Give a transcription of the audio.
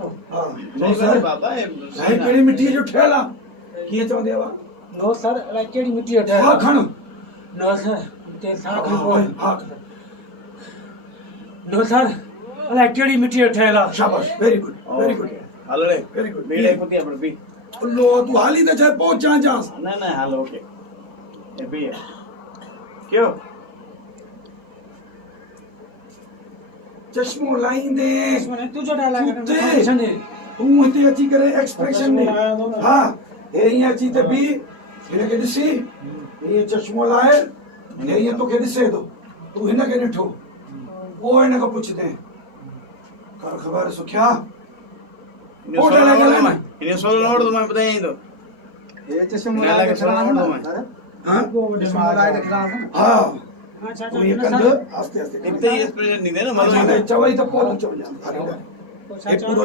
हाँ नहीं सर बाबा साईं केड़ी मिट्टी जो ठेला किए चवंदे वा नो सर अलाए कहिड़ी मिटी जो ठहियल हा आहे। खण नो सर ते साह खणी हा पोइ हा नो सर अलाए कहिड़ी मिटी जो ठहियल आहे। शाबाश वेरी गुड हलड़े वेरी गुड बीड़े कुती अपन बी लो तू हाली त छा पहुंचा जास ना ना हाल ओके ए बी क्यों चश्मो लाईंदे तुंहिंजो डायलॉग कुत्ते तू हिते अची करे एक्सप्रेशन ॾे हा हे ईअं अची त बी हिनखे ॾिसी हीअं चश्मो लाए हे ईअं तोखे ॾिसे थो तू हिनखे ॾिठो पोइ हिनखां पुछंदे कर ख़बर सुखिया पोइ डायलॉग ॻाल्हाए न इने सोलो नोड़ तो मैं बताई तो ये चश्मो डायलॉग लाए सोलो खड़ा नोड़ तो है मैं हाँ चश्मो लाए खड़ा है हा अच्छा तू हीअं कंद आस्ते आस्ते इतने एक्सप्रेशन नहीं देना माने मतलब चवई त पोइ तूं चवजां अच्छा पूरो